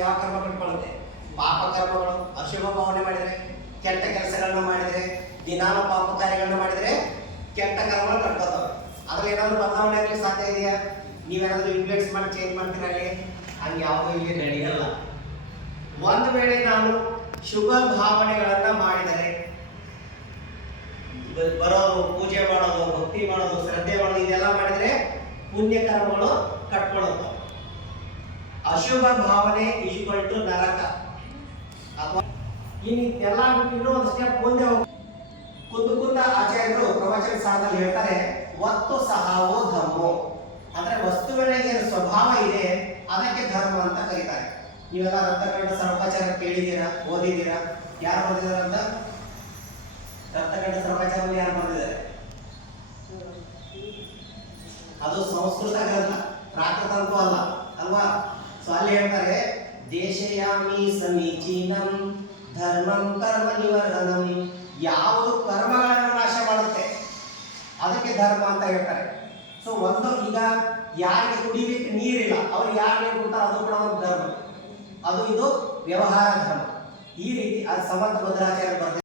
ಯಾವ ಕರ್ಮ ಕಟ್ಕೊಳ್ಳುತ್ತೆ ಪಾಪ ಕರ್ಮಗಳು ಅಶುಭ ಭಾವನೆ ಮಾಡಿದರೆ, ಕೆಟ್ಟ ಕೆಲಸಗಳನ್ನ ಮಾಡಿದರೆ ದಿನಾಲು ಪಾಪ ಕಾರ್ಯಗಳನ್ನು ಮಾಡಿದರೆ, ಕೆಟ್ಟ ಕರ್ಮಗಳು ಕಟ್ಕೋತವೆ. ಅದ್ರಲ್ಲಿ ಏನಾದರೂ ಬದಲಾವಣೆ ಆಗಲಿ ಸಾಧ್ಯ ಇದೆಯಾ? ನೀವೇನಾದರೂ ಇನ್ವೆಟ್ಸ್ ಮಾಡಿ ಚೇಂಜ್ ಮಾಡ್ತೀರಾ ಅಲ್ಲಿ? ಹಂಗೆ ಯಾವುದೂ ಇಲ್ಲಿ ನಡೆಯಲ್ಲ. ಒಂದು ವೇಳೆ ನಾನು ಶುಭ ಭಾವನೆಗಳನ್ನ ಮಾಡಿದರೆ ಬರೋದು, ಪೂಜೆ ಮಾಡೋದು, ಭಕ್ತಿ ಮಾಡೋದು, ಶ್ರದ್ಧೆ ಮಾಡೋದು, ಇದೆಲ್ಲ ಮಾಡಿದರೆ ಪುಣ್ಯ ಕರ್ಮಗಳು ಅಶುಭ ಭಾವನೆ ಈಕ್ವಲ್ ಟು ನರಕ. ಅಥವಾ ಇನ್ನು ಎಲ್ಲ ಬಿಟ್ಟು ಒಂದು ಸ್ಟೆಪ್ ಮುಂದೆ ಹೋಗಿ. ಕುಂದು ಕುಂದ ಆಚಾರ್ಯರು ಪ್ರವಚನ ಸಾಧನೆ ಹೇಳ್ತಾರೆ ಒತ್ತು ಸಹಾವೋ ಧರ್ಮೋ. ಅಂದ್ರೆ ವಸ್ತುವಿನ ಏನು ಸ್ವಭಾವ ಇದೆ, ಅದಕ್ಕೆ ಧರ್ಮ ಅಂತ ಕರೀತಾರೆ. ನೀವೆಲ್ಲ ರಕ್ತಕಂಡ ಸರ್ವಕಾಚಾರ ಕೇಳಿದ್ದೀರಾ? ಓದಿದ್ದೀರಾ? ಯಾರು ಓದಿದಾರ ಅಂತ? ರಕ್ತಕಂಡ ಸರ್ವಕಾಚಾರವನ್ನು ಯಾರು ಬರೆದಿದ್ದಾರೆ? ಅದು ಸಂಸ್ಕೃತ ಗ್ರಂಥ. ಸೊ ಅಲ್ಲಿ ಹೇಳ್ತಾರೆ ದೇಶಯಾಮಿ ಸಮೀಚೀನಂ ಧರ್ಮಂ ಕರ್ಮ ನಿವರ್ಧನಂ ಯಾವುದು ಕರ್ಮಗಳನ್ನು ನಾಶ ಮಾಡುತ್ತೆ? ಅದಕ್ಕೆ ಧರ್ಮ ಅಂತ ಹೇಳ್ತಾರೆ. ಸೊ ಒಂದು ಈಗ ಯಾರಿಗೆ ಕುಡಿಲಿಕ್ಕೆ ನೀರಿಲ್ಲ, ಅವ್ರು ಯಾರು ನೀರು ಕೊಡ್ತಾರೆ ಅದು ಕೂಡ ಒಂದು ಧರ್ಮ. ಅದು ಇದು ವ್ಯವಹಾರ ಧರ್ಮ. ಈ ರೀತಿ ಅದು ಸಮರ್ಥ ಭದ್ರಾಚಾರ್ಯ ಬರ್ತಾರೆ